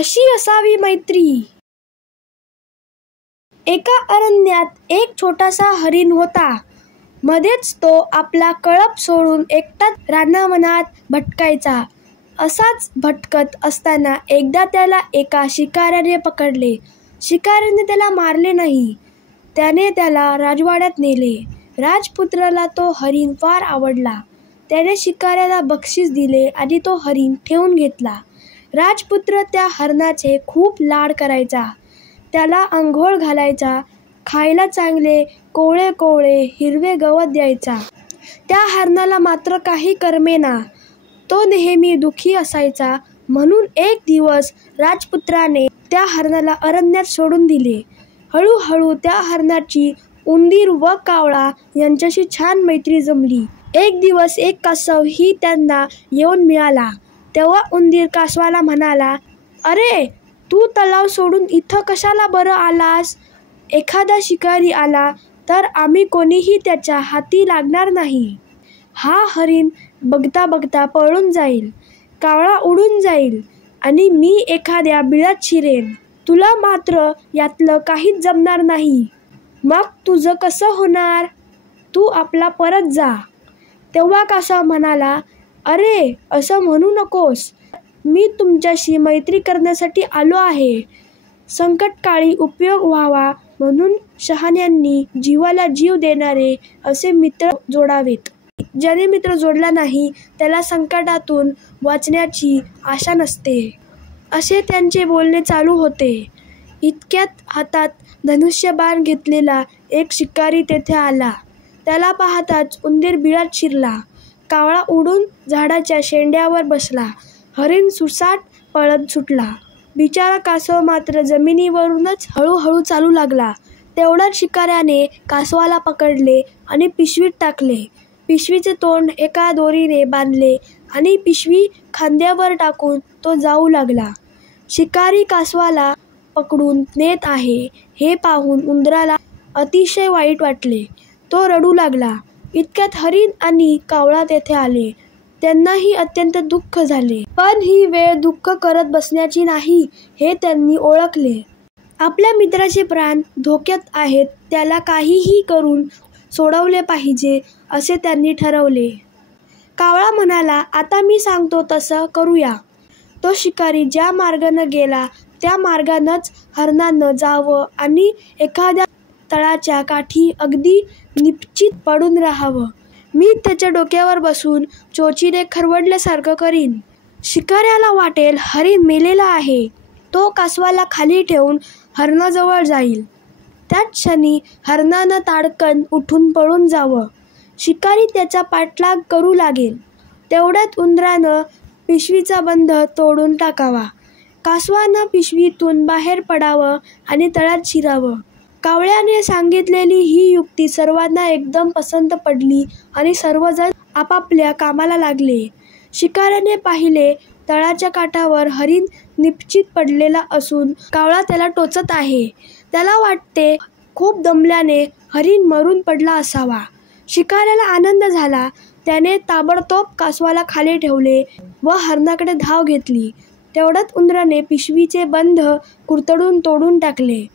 अशी असावी मैत्री। एका अरण्यात एक छोटासा हरीण होता। मध्येच तो आपला कळप सोडून एकटाच रानावनात भटकायचा। असाच भटकत असताना एकदा त्याला एका शिकाऱ्याने पकडले। शिकाऱ्याने त्याला मारले नाही, त्याने त्याला राजवाड्यात नेले। राजपुत्राला तो हरीण फार आवडला। त्याने शिकाऱ्याला बक्षीस दिले आणि तो हरीण ठेवून घेतला। राजपुत्र त्या हरणाचे खूप लाड करायचा, त्याला अंघोळ घालायचा, खायला चांगले कोवळे कोवळे हिरवे गवत द्यायचा। त्या हरणाला मात्र काही करमेना, तो नेहमी दुःखी असायचा। म्हणून एक दिवस राजपुत्राने त्या हरणाला अरण्यात सोडून दिले। हळूहळू त्या हरणाची उंदीर व कावळा यांच्याशी छान मैत्री जमली। एक दिवस एक कासव ही त्यांना येऊन मिळाला। तेव्हा उंदीर कासवाला म्हणाला, "अरे, तू तलाव सोडून इथं कशाला बरं आलास? एखादा शिकारी आला तर आम्ही कोणीही त्याच्या हाती लागणार नाही। हा हरीण बघता बघता पळून जाईल, कावळा उडून जाईल आणि मी एखाद्या बिळात शिरेन। तुला मात्र यातलं काहीच जमणार नाही, मग तुझं कसं होणार? तू आपला परत जा." तेव्हा कासव म्हणाला, "अरे, असं म्हणू नकोस, मी तुमच्याशी मैत्री करण्यासाठी आलो आहे। संकटकाळी उपयोग व्हावा म्हणून शहाण्यांनी जीवाला जीव देणारे असे मित्र जोडावेत। ज्याने मित्र जोडला नाही त्याला संकटातून वाचण्याची आशा नसते." असे त्यांचे बोलणे चालू होते। इतक्यात हातात धनुष्यबाण घेतलेला एक शिकारी तेथे आला। त्याला पाहताच उंदीर बिळात शिरला, कावळा उडून झाडाच्या शेंड्यावर बसला, हरीण सुसाट पळत सुटला। बिचारा कासव मात्र जमिनीवरूनच हळूहळू चालू लागला। तेवढ्यात शिकाऱ्याने कासवाला पकडले आणि पिशवीत टाकले। पिशवीचे तोंड एका दोरीने बांधले आणि पिशवी खांद्यावर टाकून तो जाऊ लागला। शिकारी कासवाला पकडून नेत आहे हे पाहून उंदराला अतिशय वाईट वाटले, तो रडू लागला। इतक्यात हरीण आणि कावळा तेथे आले, त्यांनाही अत्यंत दुःख झाले। पण ही वेळ दुःख करत बसण्याची नाही हे त्यांनी ओळखले। आपल्या मित्राचे प्राण धोक्यात आहेत, त्याला काहीही करून सोडवले पाहिजे असे त्यांनी ठरवले। कावळा म्हणाला, "आता मी सांगतो तसं करूया." तो शिकारी ज्या मार्गानं गेला त्या मार्गानंच हरणानं जावं आणि एखाद्या तळाच्या काठी अगदी निपचित पडून राहावं। मी त्याच्या डोक्यावर बसून चोचीने खरवडल्यासारखं करीन। शिकाऱ्याला वाटेल हरीण मेलेला आहे, तो कासवाला खाली ठेवून हरणाजवळ जाईल। त्याच क्षणी हरणानं ताडकन उठून पळून जावं। शिकारी त्याचा पाठलाग करू लागेल। तेवढ्यात उंदरानं पिशवीचा बंध तोडून टाकावा, कासवानं पिशवीतून बाहेर पडावं आणि तळ्यात शिरावं। कावळ्याने सांगितलेली ही युक्ती सर्वांना एकदम पसंत पडली आणि सर्वजण आपापल्या कामाला लागले। शिकाऱ्याने पाहिले, तळाच्या काठावर हरीण निपचित पडलेला असून कावळा त्याला टोचत आहे। त्याला वाटते खूप दमल्याने हरीण मरून पडला असावा। शिकाऱ्याला आनंद झाला, त्याने ताबडतोब कासवाला खाली ठेवले व हरणाकडे धाव घेतली। तेवढ्यात उंदराने पिशवीचे बंध कुरतडून तोडून टाकले।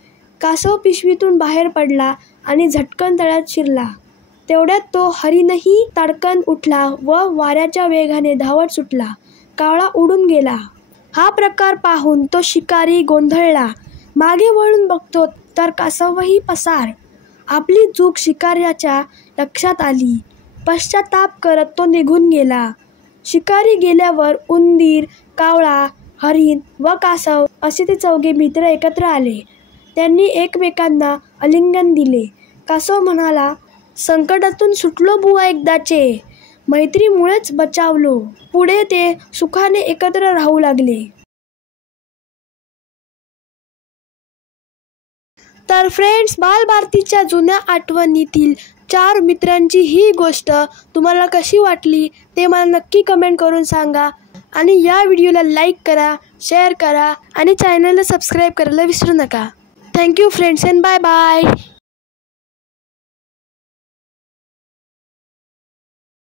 कासव पिशवीतून बाहेर पडला आणि झटकन तळ्यात शिरला। तेवढ्यात तो हरीणही ताडकन उठला व वाऱ्याच्या वेगाने धावत सुटला। कावळा उडून गेला। हा प्रकार पाहून तो शिकारी गोंधळला। मागे वळून बघतो तर कासवही पसार। आपली चूक शिकाऱ्याच्या लक्षात आली। पश्चाताप करत तो निघून गेला। शिकारी गेल्यावर उंदीर, कावळा, हरीण व कासव असे ते चौघे मित्र एकत्र आले। त्यांनी एकमेकांना आलिंगन दिले। कासव म्हणाला, "संकटातून सुटलो बुवा एकदाचे, मैत्रीमुळेच बचावलो." पुढे ते सुखाने एकत्र राहू लागले। तर फ्रेंड्स, बालभारतीच्या जुन्या आठवणीतील 4 मित्रांची ही गोष्ट तुम्हाला कशी वाटली ते मला नक्की कमेंट करून सांगा आणि या व्हिडिओला लाईक करा, शेअर करा आणि चॅनलला सबस्क्राईब करायला विसरू नका। Thank you friends and bye bye.